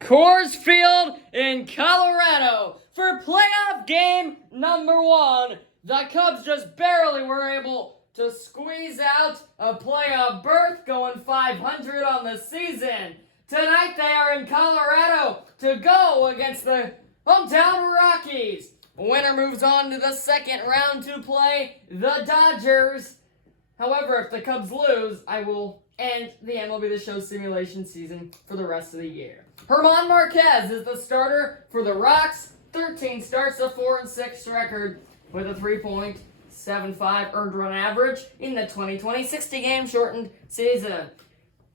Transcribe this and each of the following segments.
Coors Field in Colorado for playoff game number 1. The Cubs just barely were able to squeeze out a playoff berth, going 500 on the season. Tonight they are in Colorado to go against the hometown Rockies. Winner moves on to the second round to play the Dodgers. However, if the Cubs lose, I will end the MLB The Show simulation season for the rest of the year. German Marquez is the starter for the Rocks. 13 starts, a 4-6 record with a 3.75 earned run average in the 2020 60-game shortened season.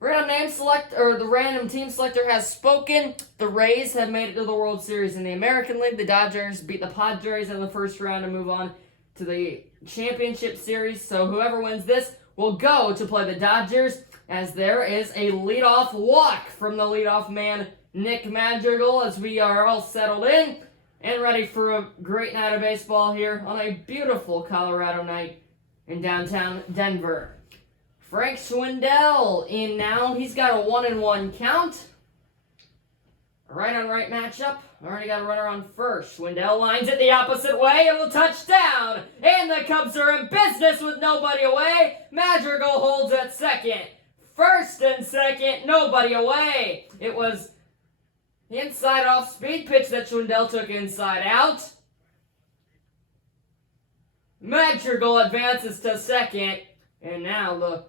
The random team selector has spoken. The Rays have made it to the World Series in the American League. The Dodgers beat the Padres in the first round to move on to the championship series. So whoever wins this will go to play the Dodgers, as there is a leadoff walk from the leadoff man, Nick Madrigal, as we are all settled in and ready for a great night of baseball here on a beautiful Colorado night in downtown Denver. Frank Schwindel in now. He's got a 1-1 count. A right-on-right matchup. Already got a runner on first. Schwindel lines it the opposite way and will touch down. And the Cubs are in business with nobody away. Madrigal holds at second. First and second, nobody away. It was the inside off speed pitch that Schwindel took inside out. Madrigal advances to second. And now the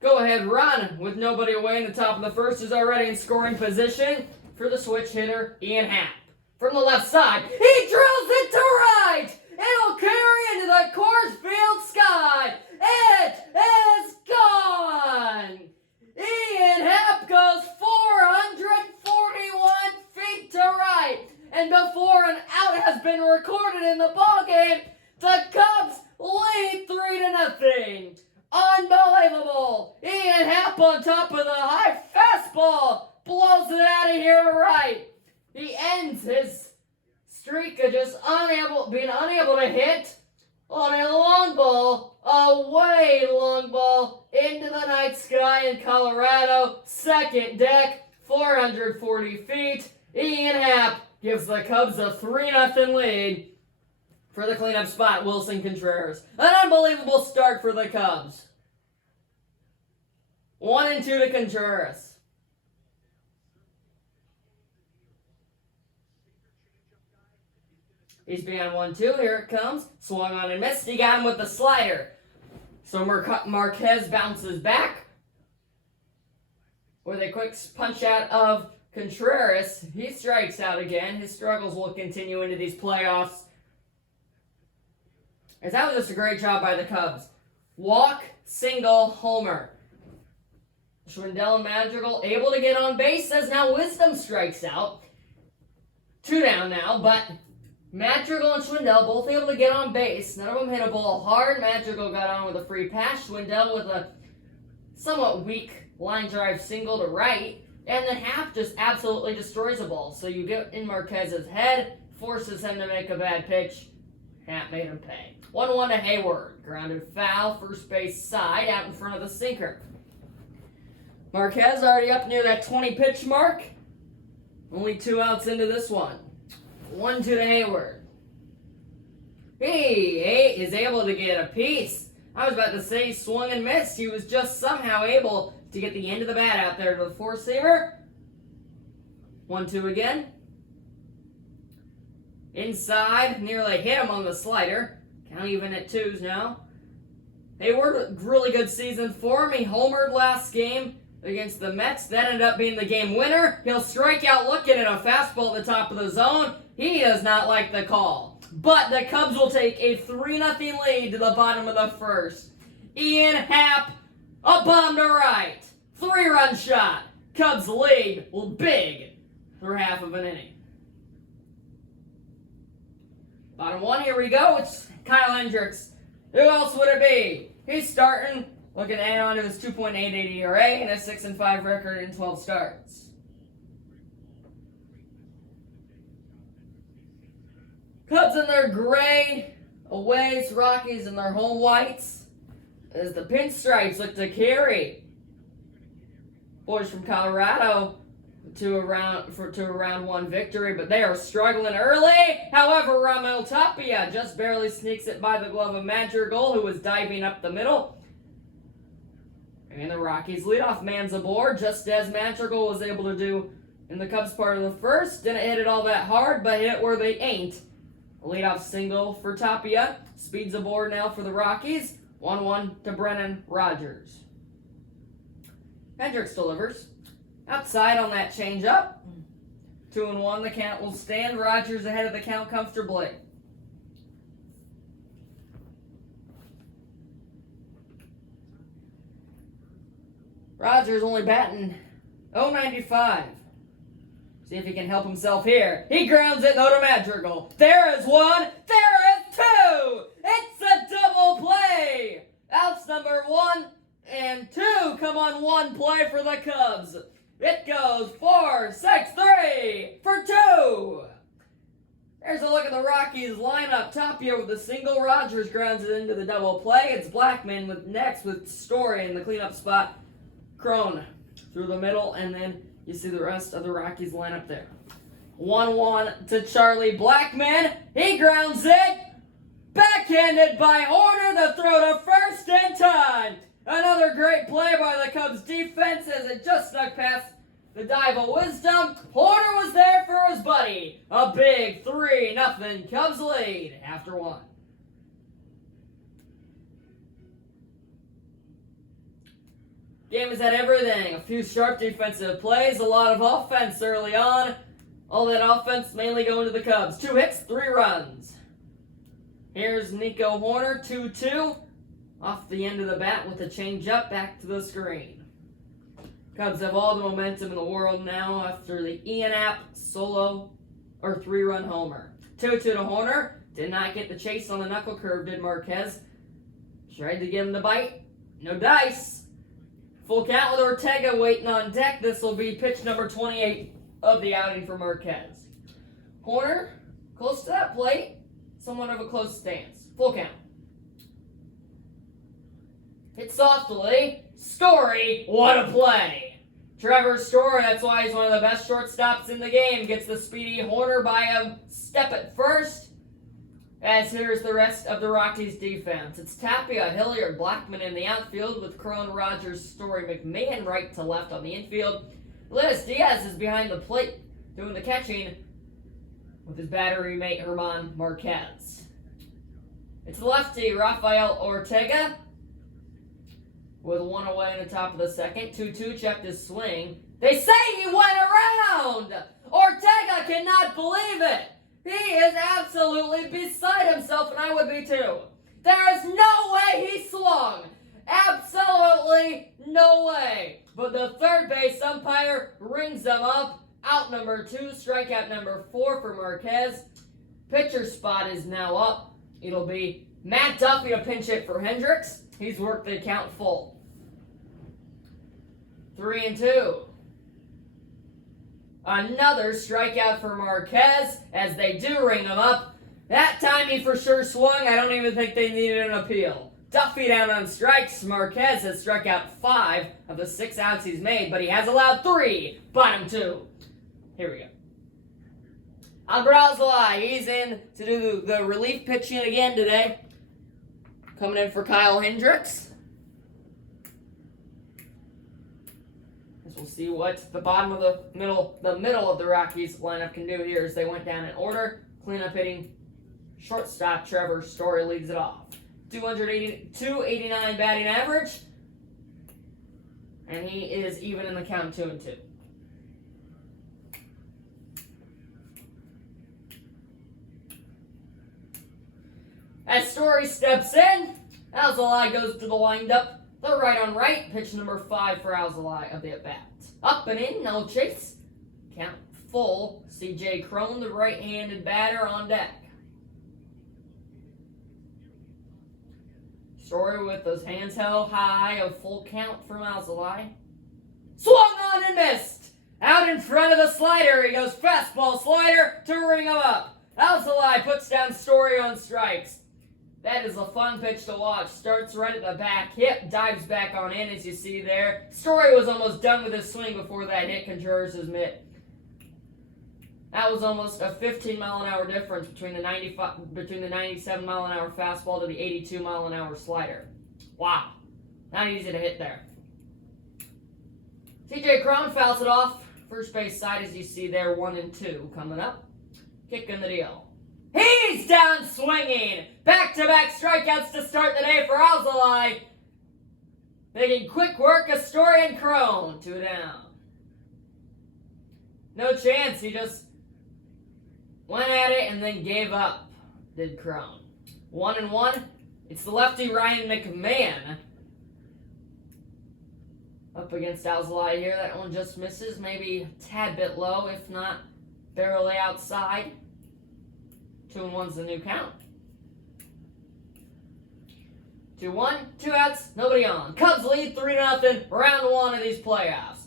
go-ahead run with nobody away in the top of the first is already in scoring position for the switch hitter, Ian Happ. From the left side, he drills it to right! It'll carry into the Coors Field sky! It is gone! Ian Happ goes 441 feet to right! And before an out has been recorded in the ballgame, the Cubs lead 3-0. Unbelievable! Ian Happ on top of the high fastball blows it out of here to right. He ends his streak of just being unable to hit on a long ball, a way long ball into the night sky in Colorado. Second deck, 440 feet. Ian Happ gives the Cubs a 3-0 lead. For the cleanup spot, Wilson Contreras. An unbelievable start for the Cubs. 1-2 to Contreras. He's beyond 1-2. Here it comes. Swung on and missed. He got him with the slider. So Marquez bounces back with a quick punch out of Contreras. He strikes out again. His struggles will continue into these playoffs. As that was just a great job by the Cubs. Walk, single, homer. Schwindel and Madrigal able to get on base as now Wisdom strikes out. 2 down now, but Madrigal and Schwindel both able to get on base. None of them hit a ball hard. Madrigal got on with a free pass. Schwindel with a somewhat weak line drive single to right. And then Happ just absolutely destroys a ball. So you get in Marquez's head, forces him to make a bad pitch. Happ made him pay. 1-1 to Hayward. Grounded foul, first base side, out in front of the sinker. Marquez already up near that 20 pitch mark. Only 2 outs into this one. 1-2 to Hayward. He is able to get a piece. I was about to say he swung and missed. He was just somehow able to get the end of the bat out there to the four-seamer. 1-2 again. Inside, nearly hit him on the slider. Count even at 2s now. Hayward, really good season for him. He homered last game against the Mets. That ended up being the game winner. He'll strike out looking at a fastball at the top of the zone. He does not like the call. But the Cubs will take a 3-0 lead to the bottom of the first. Ian Happ, a bomb to right. 3-run shot. Cubs lead big for half of an inning. Bottom 1, here we go. It's Kyle Hendricks. Who else would it be? He's starting, looking to add on to his 2.88 ERA and a 6-5 record in 12 starts. Cubs in their gray, aways, Rockies in their home whites. As the pinstripes look to carry. Boys from Colorado to a round one victory, but they are struggling early. However, Ramel Tapia just barely sneaks it by the glove of Madrigal, who was diving up the middle. And the Rockies leadoff man's aboard, just as Madrigal was able to do in the Cubs part of the first. Didn't hit it all that hard, but hit it where they ain't. A leadoff single for Tapia. Speeds aboard now for the Rockies. 1-1 to Brennan Rogers. Hendricks delivers. Outside on that changeup. 2-1, the count will stand. Rogers ahead of the count comfortably. Rogers only batting .095. See if he can help himself here. He grounds it though to Madrigal. There is one. There is two. It's a double play. Outs number 1 and 2 come on one play for the Cubs. It goes 4-6-3 for 2. There's a look at the Rockies lineup. Tapia with a single. Rogers grounds it into the double play. It's Blackman with Story in the cleanup spot. Crone through the middle, and then you see the rest of the Rockies lineup there. 1-1 to Charlie Blackman. He grounds it. Backhanded by Horner. The throw to first in time. Another great play by the Cubs defense as it just snuck past the dive of wisdom. Horner was there for his buddy. A big 3-0 Cubs lead after 1. Game has had everything. A few sharp defensive plays, a lot of offense early on. All that offense mainly going to the Cubs. 2 hits, 3 runs. Here's Nico Horner, 2-2. Off the end of the bat with a changeup back to the screen. Cubs have all the momentum in the world now after the Ian App solo or 3-run homer. 2-2 to Horner. Did not get the chase on the knuckle curve, did Marquez. Tried to get him to bite. No dice. Full count with Ortega waiting on deck. This will be pitch number 28 of the outing for Marquez. Horner, close to that plate. Somewhat of a close stance. Full count. Hit softly. Story, what a play. Trevor Story, that's why he's one of the best shortstops in the game. Gets the speedy Horner by a step at first. As here's the rest of the Rockies defense. It's Tapia, Hilliard, Blackman in the outfield with Crone, Rogers, Story, McMahon right to left on the infield. Luis Diaz is behind the plate doing the catching with his battery mate Herman Marquez. It's lefty Rafael Ortega with 1 away in the top of the second. 2-2 checked his swing. They say he went around! Ortega cannot believe it! He is absolutely beside himself, and I would be too. There is no way he swung. Absolutely no way. But the third base umpire rings them up. Out number 2, strikeout number 4 for Marquez. Pitcher spot is now up. It'll be Matt Duffy to pinch hit for Hendricks. He's worked the count full. 3-2. Another strikeout for Marquez as they do ring him up. That time he for sure swung. I don't even think they needed an appeal. Duffy down on strikes. Marquez has struck out 5 of the 6 outs he's made, but he has allowed 3. Bottom 2. Here we go. Albrázali, he's in to do the relief pitching again today. Coming in for Kyle Hendricks. We'll see what the bottom of the middle of the Rockies lineup can do here as they went down in order. Cleanup hitting, shortstop Trevor Story leads it off. 289 batting average, and he is even in the count 2-2. As Story steps in, Alzolay goes to the windup. The right on right, pitch number 5 for Alzolay of the at-bat. Up and in, no chase. Count full. C.J. Crone, the right-handed batter, on deck. Story with those hands held high, a full count from Alzolay. Swung on and missed. Out in front of the slider, he goes fastball slider to ring him up. Alzolay puts down Story on strikes. That is a fun pitch to watch. Starts right at the back hip, dives back on in as you see there. Story was almost done with his swing before that hit Contreras' mitt. That was almost a 15-mile-an-hour difference between the 97-mile-an-hour fastball to the 82-mile-an-hour slider. Wow. Not easy to hit there. TJ Crone fouls it off. First base side, as you see there, 1-2 coming up. Kicking the deal. He's down swinging. Back-to-back strikeouts to start the day for Alzolay. Making quick work of Story and Crone. 2 down. No chance. He just went at it and then gave up, did Crone. 1-1. It's the lefty Ryan McMahon up against Alzolay here. That one just misses. Maybe a tad bit low, if not barely outside. 2-1's the new count. 2-1, 2 outs, nobody on. Cubs lead 3-0, round 1 of these playoffs.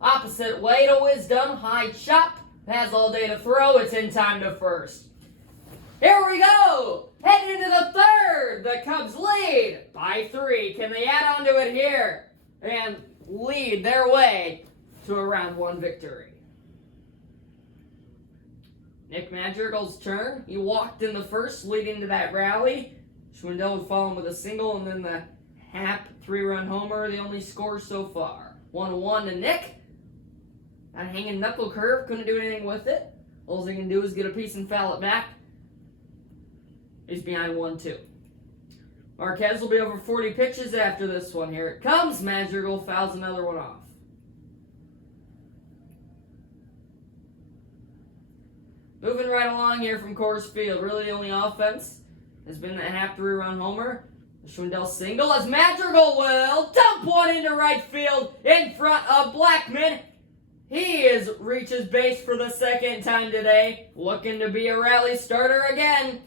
Opposite way to Wisdom, high chop, has all day to throw, it's in time to first. Here we go! Heading into the third, the Cubs lead by 3. Can they add on to it here and lead their way to a round 1 victory? Nick Madrigal's turn. He walked in the first, leading to that rally. Schwindel would follow him with a single, and then the Happ 3-run homer, the only score so far. 1-1 to Nick. That hanging knuckle curve, couldn't do anything with it. All he can do is get a piece and foul it back. He's behind 1-2. Marquez will be over 40 pitches after this one. Here it comes. Madrigal fouls another one off. Moving right along here from Coors Field. Really the only offense has been that Happ 3-run homer. The Schwindel single as Madrigal will dump one into right field in front of Blackman. He reaches base for the second time today. Looking to be a rally starter again.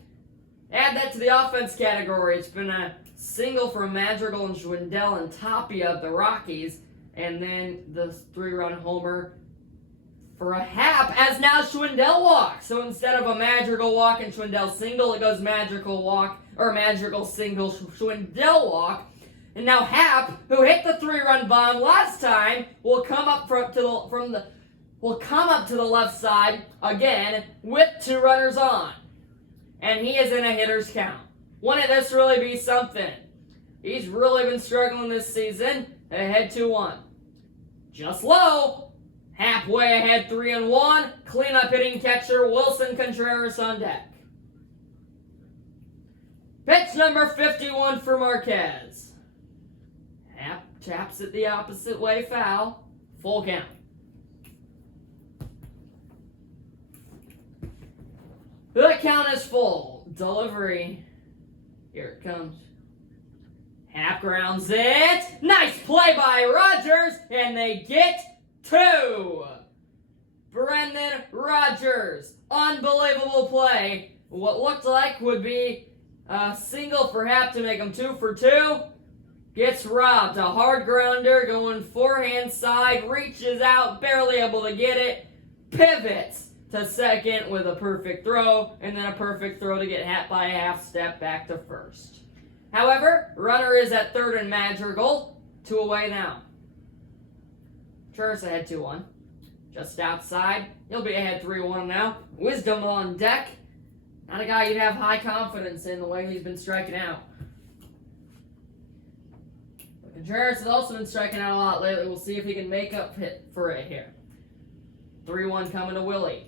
Add that to the offense category. It's been a single for Madrigal and Schwindel and Tapia of the Rockies. And then the 3-run homer for a Happ, as now Schwindel walks. So instead of a Madrigal walk and Schwindel single, it goes Madrigal walk, or Madrigal single, Schwindel walk. And now Happ, who hit the 3-run bomb last time, will come up to the left side again with 2 runners on. And he is in a hitter's count. Wouldn't this really be something? He's really been struggling this season. Ahead 2-1. Just low. Happ way ahead 3-1. Cleanup hitting catcher Wilson Contreras on deck. Pitch number 51 for Marquez. Happ taps it the opposite way, foul. Full count. The count is full. Delivery. Here it comes. Happ grounds it. Nice play by Rogers, and they get 2. Brendan Rodgers. Unbelievable play. What looked like would be a single for Happ to make him 2 for 2. Gets robbed. A hard grounder going forehand side. Reaches out. Barely able to get it. Pivots to second with a perfect throw. And then a perfect throw to get Happ by a half step back to first. However, runner is at third and Madrigal. 2 away now. Contreras ahead 2-1. Just outside. He'll be ahead 3-1 now. Wisdom on deck. Not a guy you'd have high confidence in the way he's been striking out. But Contreras has also been striking out a lot lately. We'll see if he can make up for it here. 3-1 coming to Willie.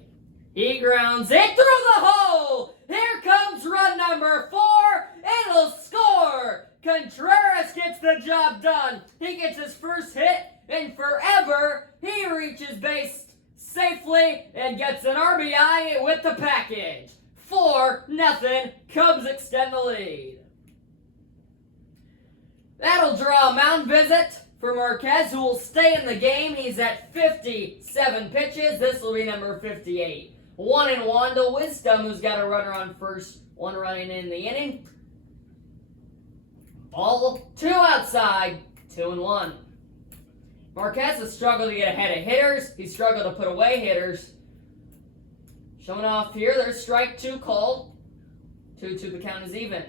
He grounds it through the hole. Here comes run number 4. It'll score. Contreras gets the job done. He gets his first hit in forever. He reaches base safely and gets an RBI with the package. 4-0. Cubs extend the lead. That'll draw a mound visit for Marquez, who will stay in the game. He's at 57 pitches. This will be number 58. 1-1 to Wisdom, who's got a runner on first. 1 running in the inning. Ball 2 outside. 2-1. Marquez has struggled to get ahead of hitters. He's struggled to put away hitters. Showing off here, there's strike 2 called. 2-2, the count is even.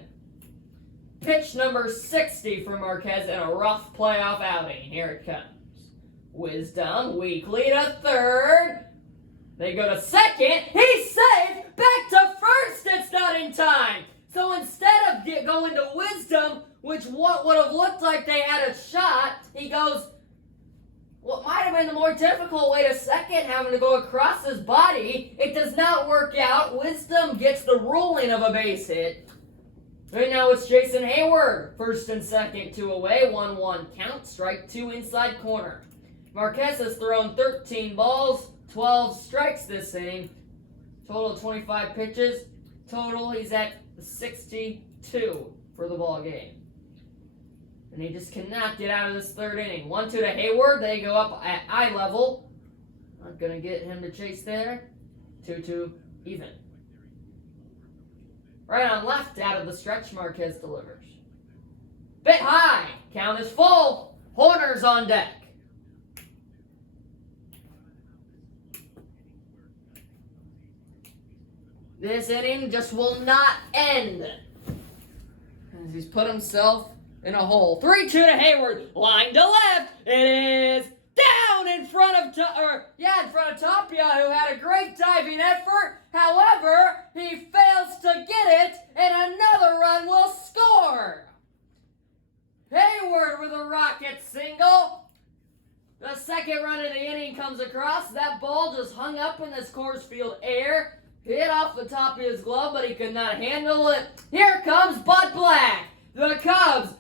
Pitch number 60 for Marquez in a rough playoff outing. Here it comes. Wisdom, weakly to third. They go to second. He's safe. Back to first. It's not in time. So instead of going to Wisdom, which what would have looked like they had a shot, he goes what might have been the more difficult way to second, having to go across his body. It does not work out. Wisdom gets the ruling of a base hit. Right now it's Jason Hayward. First and second, 2 away. 1-1 count. Strike 2 inside corner. Marquez has thrown 13 balls, 12 strikes this inning. Total 25 pitches. Total, he's at 62 for the ball game. And he just cannot get out of this third inning. 1-2 to Hayward. They go up at eye level. Not going to get him to chase there. 2-2 even. Right on left, out of the stretch, Marquez delivers. Bit high. Count is full. Horner's on deck. This inning just will not end. As he's put himself in a hole. 3-2 to Hayward. Line to left. It is down in front of Tapia, who had a great diving effort. However, he fails to get it, and another run will score. Hayward with a rocket single. The second run of the inning comes across. That ball just hung up in this Coors Field air. Hit off the top of his glove, but he could not handle it. Here comes Bud Black. The Cubs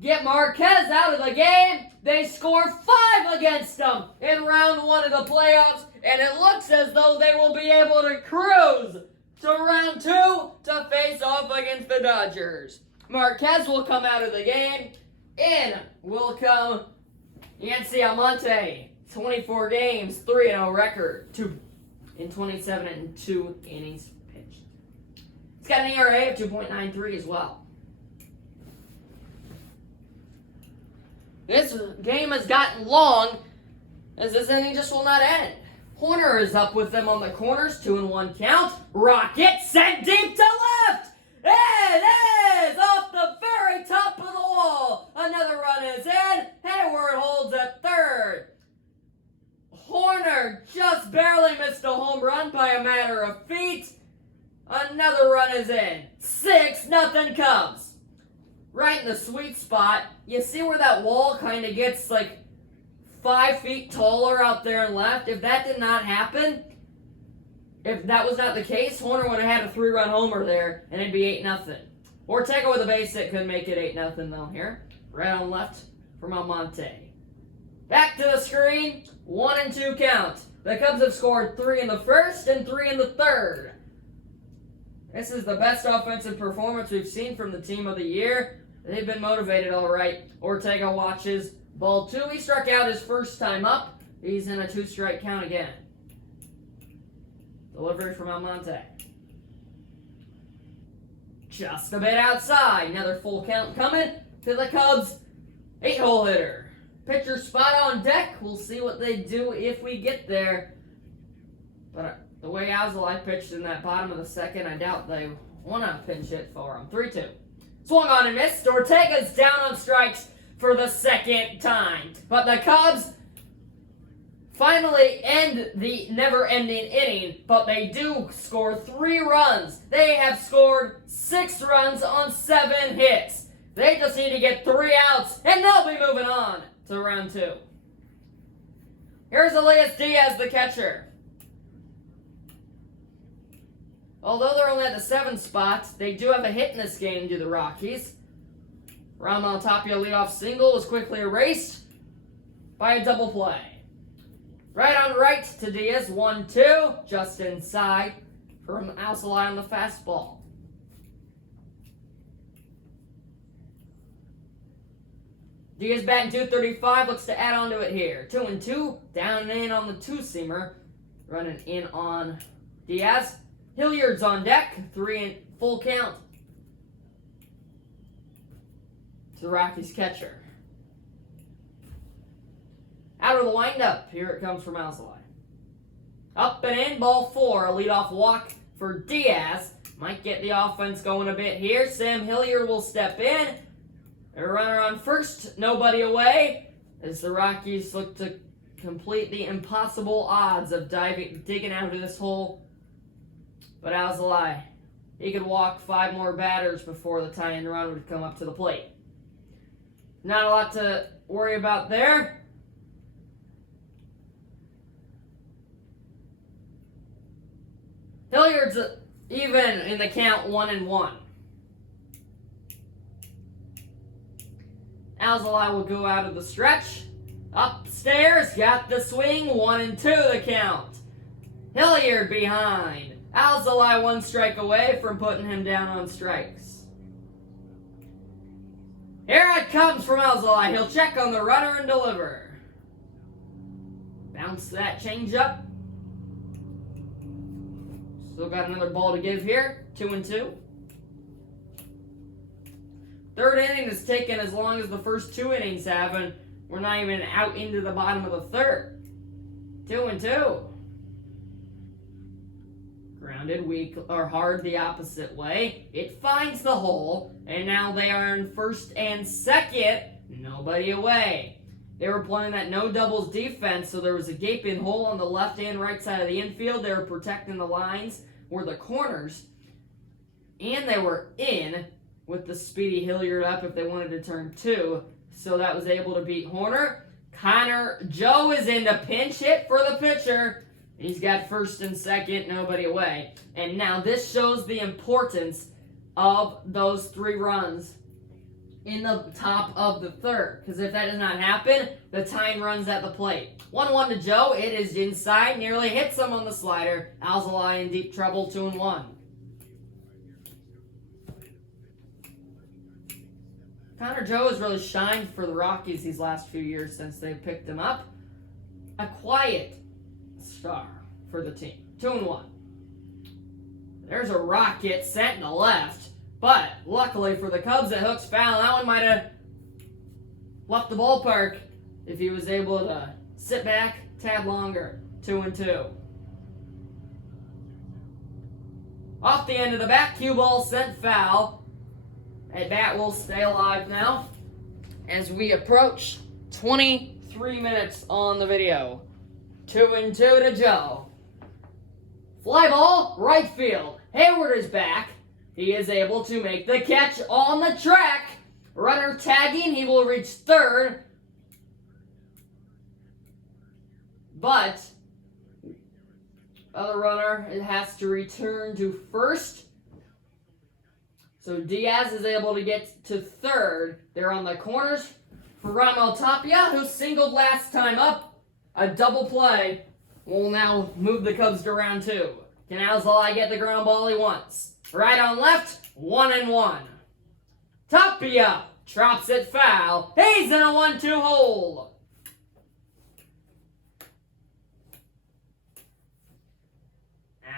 get Marquez out of the game. They score 5 against them in round 1 of the playoffs, and it looks as though they will be able to cruise to round 2 to face off against the Dodgers. Marquez will come out of the game. In will come Yancy Almonte. 24 games, 3-0 record, 2 in 27 and 2 innings pitched. He's got an ERA of 2.93 as well. This game has gotten long, as this inning just will not end. Horner is up with them on the corners, 2-1 count. Rocket sent deep to left. It is off the very top of the wall. Another run is in. Hayward holds at third. Horner just barely missed a home run by a matter of feet. Another run is in. 6-0 Cubs. Right in the sweet spot. You see where that wall kind of gets like 5 feet taller out there and left? If that did not happen, if that was not the case, Horner would have had a 3-run homer there, and it'd be 8-0. Ortega with a base hit could make it 8-0 though here. Right on left from Almonte. Back to the screen. 1-2 count. The Cubs have scored 3 in the first and 3 in the third. This is the best offensive performance we've seen from the team of the year. They've been motivated all right. Ortega watches ball 2. He struck out his first time up. He's in a 2-strike count again. Delivery from Almonte. Just a bit outside. Another full count coming to the Cubs. 8-hole hitter. Pitcher spot on deck. We'll see what they do if we get there. But the way Alzolay pitched in that bottom of the second, I doubt they want to pinch hit for him. 3-2. Swung on and missed. Ortega's down on strikes for the second time. But the Cubs finally end the never-ending inning, but they do score 3 runs. They have scored 6 runs on 7 hits. They just need to get 3 outs, and they'll be moving on to round 2. Here's Elias Diaz, the catcher. Although they're only at the 7th spot, they do have a hit in this game to the Rockies. Ramon Tapia leadoff single was quickly erased by a double play. Right on right to Diaz, 1-2, just inside from Alzolay on the fastball. Diaz batting .235, looks to add on to it here. 2-2, down and in on the 2-seamer, running in on Diaz. Hilliard's on deck, 3 in full count to the Rockies catcher. Out of the windup, here it comes from Alzolay. Up and in, ball 4, a leadoff walk for Diaz. Might get the offense going a bit here. Sam Hilliard will step in. A runner on first, nobody away, as the Rockies look to complete the impossible odds of digging out of this hole. But Alzolay, he could walk 5 more batters before the tie-in run would come up to the plate. Not a lot to worry about there. Hilliard's even in the count 1-1. Alzolay will go out of the stretch. Upstairs, got the swing, 1-2 the count. Hilliard behind. Alzolay 1 strike away from putting him down on strikes. Here it comes from Alzolay. He'll check on the runner and deliver. Bounce that changeup. Still got another ball to give here. 2-2. Third inning has taken as long as the first 2 innings have, and we're not even out into the bottom of the third. 2-2. Grounded weak or hard the opposite way. It finds the hole, and now they are in first and second. Nobody away. They were playing that no doubles defense, so there was a gaping hole on the left and right side of the infield. They were protecting the lines or the corners, and they were in with the speedy Hilliard up if they wanted to turn 2. So that was able to beat Horner. Connor Joe is in to pinch hit for the pitcher. He's got first and second, nobody away. And now this shows the importance of those 3 runs in the top of the third. Because if that does not happen, the tying run's at the plate. 1-1 to Joe. It is inside. Nearly hits him on the slider. Alzolay in deep trouble, 2-1. Connor Joe has really shined for the Rockies these last few years since they picked him up. A quiet star for the team. 2-1. There's a rocket sent to left, but luckily for the Cubs, it hooks foul. That one might have left the ballpark if he was able to sit back a tad longer. 2-2. Off the end of the bat, cue ball sent foul. That bat will stay alive now as we approach 23 minutes on the video. 2-2 to Joe. Fly ball, right field. Hayward is back. He is able to make the catch on the track. Runner tagging, he will reach third. But other runner has to return to first. So Diaz is able to get to third. They're on the corners for Raimel Tapia, who singled last time up. A double play will now move the Cubs to round 2. Can Alzolay get the ground ball he wants? Right on left, 1-1. Tapia drops it foul. He's in a 1-2 hole.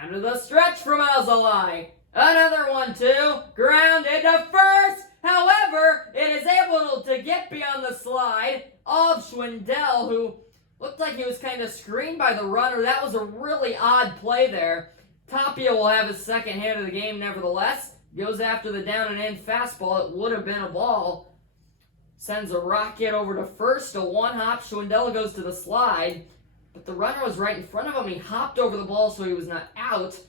Out of the stretch from Alzolay. Another 1-2, grounded to first. However, it is able to get beyond the slide of Schwindel, who looked like he was kind of screened by the runner. That was a really odd play there. Tapia will have his second hit of the game nevertheless. Goes after the down and in fastball. It would have been a ball. Sends a rocket over to first. A 1-hop. Schwindel goes to the slide. But the runner was right in front of him. He hopped over the ball so he was not out.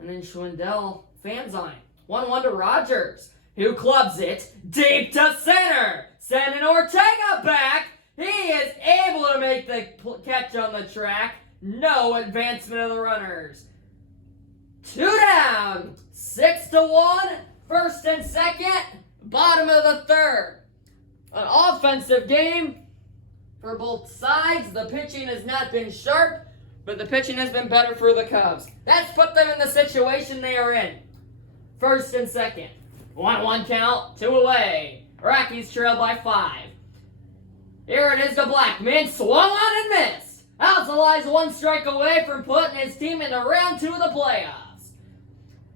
And then Schwindel fans on it. 1-1 to Rogers, who clubs it deep to center. Sending Ortega back. He is able to make the catch on the track. No advancement of the runners. 2 down. 6-1. First and second. Bottom of the third. An offensive game for both sides. The pitching has not been sharp, but the pitching has been better for the Cubs. That's put them in the situation they are in. First and second. 1-1 count, 2 away. Rockies trail by 5. Here it is to Blackman. Swung on and missed. Alzolay's 1 strike away from putting his team into round 2 of the playoffs.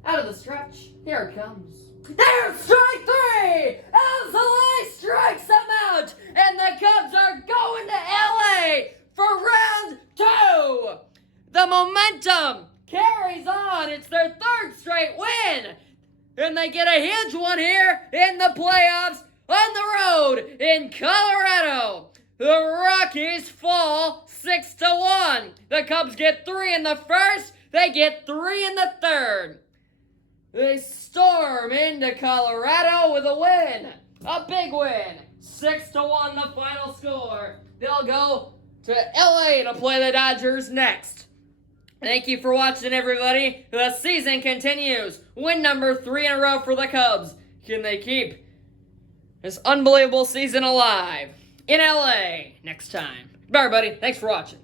Out of the stretch, here it comes. There's strike 3! Alzolay strikes him out, and the Cubs are going to LA for round 2. The momentum carries on. It's their third straight win. And they get a huge one here in the playoffs on the road in Colorado. The Rockies fall 6-1. The Cubs get 3 in the first. They get 3 in the third. They storm into Colorado with a win. A big win. 6-1 the final score. They'll go to LA to play the Dodgers next. Thank you for watching, everybody. The season continues. Win number 3 in a row for the Cubs. Can they keep this unbelievable season alive in LA next time? Bye, everybody. Thanks for watching.